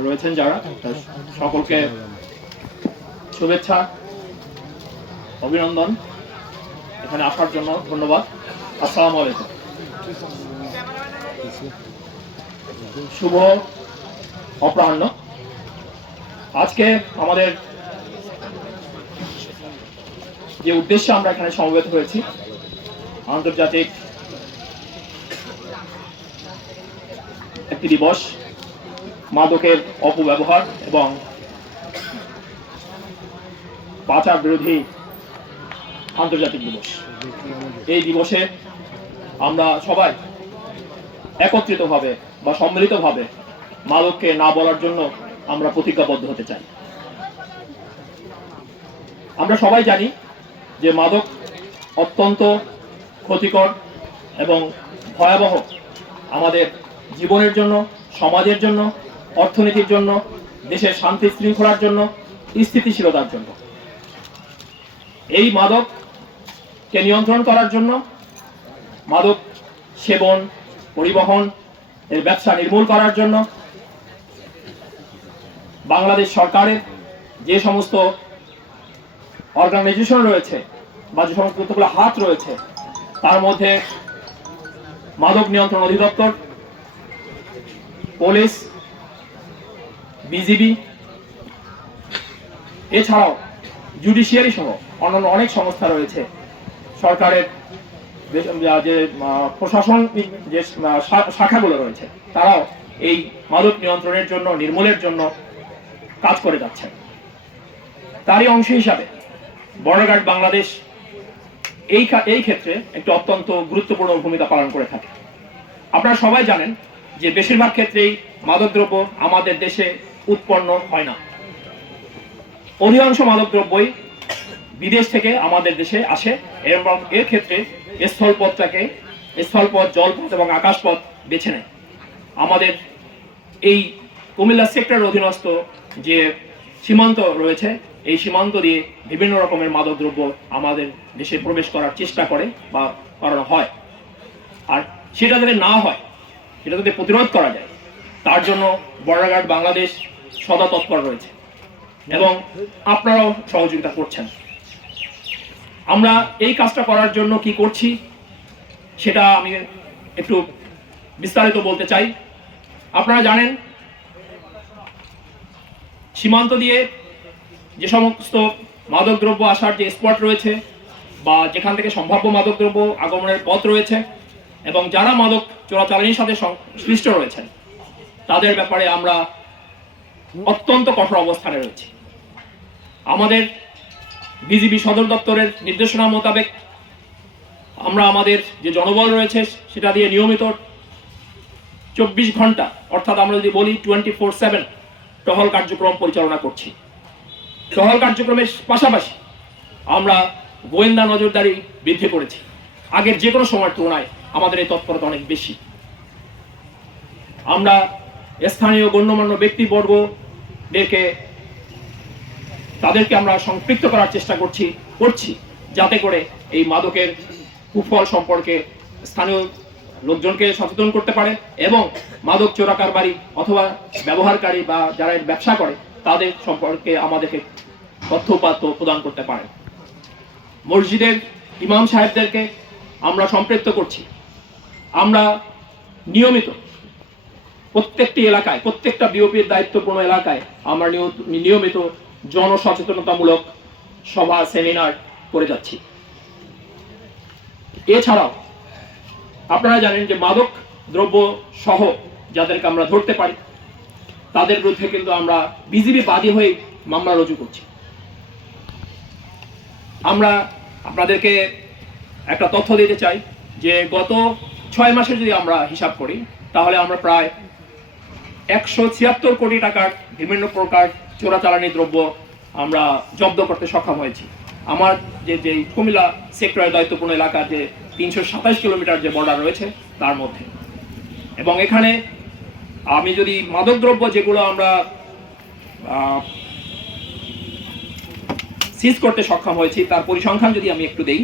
রয়েছেন যারা, সকলকে শুভেচ্ছা, অভিনন্দন, এখানে আসার জন্য ধন্যবাদ। আসসালামু আলাইকুম। শুভ অপরাহ্ন। আজকে আমাদের যে উদ্দেশ্যে আমরা এখানে সমবেত হয়েছি, আন্তর্জাতিক একটি দিবস, মাদকের অপব্যবহার এবং পাচার বিরোধী আন্তর্জাতিক দিবস। এই দিবসে আমরা সবাই একত্রিতভাবে বা সম্মিলিতভাবে মাদককে না বলার জন্য আমরা প্রতিজ্ঞাবদ্ধ হতে চাই। আমরা সবাই জানি যে মাদক অত্যন্ত ক্ষতিকর এবং ভয়াবহ আমাদের জীবনের জন্য, সমাজের জন্য, অর্থনীতির জন্য, দেশের শান্তি শৃঙ্খলার জন্য, স্থিতিশীলতার জন্য। এই মাদককে নিয়ন্ত্রণ করার জন্য, মাদক সেবন, পরিবহন এর ব্যবসা নির্মূল করার জন্য বাংলাদেশ সরকারের যে সমস্ত অর্গানাইজেশন রয়েছে বা যে সমস্ত হাত রয়েছে, তার মধ্যে মাদক নিয়ন্ত্রণ অধিদপ্তর, পুলিশ, বিজিবি, এছাড়াও জুডিশিয়ারি সহ অন্যান্য অনেক সংস্থা রয়েছে। সরকারের যে প্রশাসনিক যে শাখাগুলো রয়েছে, তারাও এই মাদক নিয়ন্ত্রণের জন্য, নির্মূলের জন্য কাজ করে যাচ্ছে। তারই অংশ হিসাবে বর্ডার গার্ড বাংলাদেশ এই ক্ষেত্রে একটি অত্যন্ত গুরুত্বপূর্ণ ভূমিকা পালন করে থাকে। আপনারা সবাই জানেন যে বেশিরভাগ ক্ষেত্রেই মাদকদ্রব্য আমাদের দেশে উৎপন্ন হয় না। অধিকাংশ মাদকদ্রব্যই বিদেশ থেকে আমাদের দেশে আসে এবং এর ক্ষেত্রে স্থলপথ, জলপথ এবং আকাশপথ বেছে নেয়। আমাদের এই কুমিল্লা সেক্টরের অধীনস্থ যে সীমান্ত রয়েছে, এই সীমান্ত দিয়ে বিভিন্ন রকমের মাদকদ্রব্য আমাদের দেশে প্রবেশ করার চেষ্টা করে বা করানো হয়। আর সেটা যাতে না হয়, সেটা যাতে প্রতিরোধ করা যায়, তার জন্য বর্ডার গার্ড বাংলাদেশ সদা তৎপর রয়েছে এবং আপনারাও সহযোগিতা করছেন। আমরা এই কাজটা করার জন্য কি করছি সেটা আমি একটু বিস্তারিত বলতে চাই। আপনারা জানেন সীমান্ত দিয়ে যে সমস্ত মাদকদ্রব্য আসার যে স্পট রয়েছে বা যেখান থেকে সম্ভাব্য মাদকদ্রব্য আগমনের পথ রয়েছে এবং যারা মাদক চোরাচালানির সাথে সংশ্লিষ্ট রয়েছেন, তাদের ব্যাপারে আমরা অত্যন্ত কঠোর অবস্থানে রয়েছি। আমাদের বিজিবি সদর দপ্তরের নির্দেশনা মোতাবেক আমরা আমাদের যে জনবল রয়েছে সেটা দিয়ে নিয়মিত 24 ঘন্টা, অর্থাৎ আমরা যদি বলি 24/7 টহল কার্যক্রম পরিচালনা করছি। টহল কার্যক্রমের পাশাপাশি আমরা গোয়েন্দা নজরদারি বৃদ্ধি করেছি। আগের যে কোনো সময়ের তুলনায় আমাদের এই তৎপরতা অনেক বেশি। আমরা স্থানীয় গণ্যমান্য তাদেরকে আমরা সম্পৃক্ত করার চেষ্টা করছি যাতে করে এই মাদকের কুফল সম্পর্কে স্থানীয় লোকজনকে সচেতন করতে পারে এবং মাদক চোরাকারবারি অথবা ব্যবহারকারী বা যারা এর ব্যবসা করে তাদের সম্পর্কে আমাদেরকে তথ্য উপাত্ত প্রদান করতে পারে। মসজিদের ইমাম সাহেবদেরকে আমরা সম্পৃক্ত করছি। আমরা নিয়মিত প্রত্যেকটি এলাকায়, প্রত্যেকটা বিওপির দায়িত্বপূর্ণ এলাকায় আমরা নিয়মিত জনসচেতনতামূলক সভা, সেমিনার করে যাচ্ছি। এছাড়াও আপনারা জানেন যে মাদক দ্রব্য সহ যাদেরকে আমরা ধরতে পারি তাদের বিরুদ্ধে কিন্তু আমরা বিজিবি বাদী হয়ে মামলা রুজু করছি। আমরা আপনাদেরকে একটা তথ্য দিতে চাই যে গত 6 মাসে যদি আমরা হিসাব করি তাহলে আমরা প্রায় 176 কোটি টাকার বিভিন্ন প্রকার চোরাচালানি দ্রব্য আমরা জব্দ করতে সক্ষম হয়েছি। আমার যে কুমিল্লা সেক্টরের দায়িত্বপূর্ণ এলাকার যে 327 কিলোমিটার যে বর্ডার রয়েছে তার মধ্যে। এবং এখানে আমি যদি মাদকদ্রব্য যেগুলো আমরা সিজ করতে সক্ষম হয়েছি তার পরিসংখ্যান যদি আমি একটু দেই,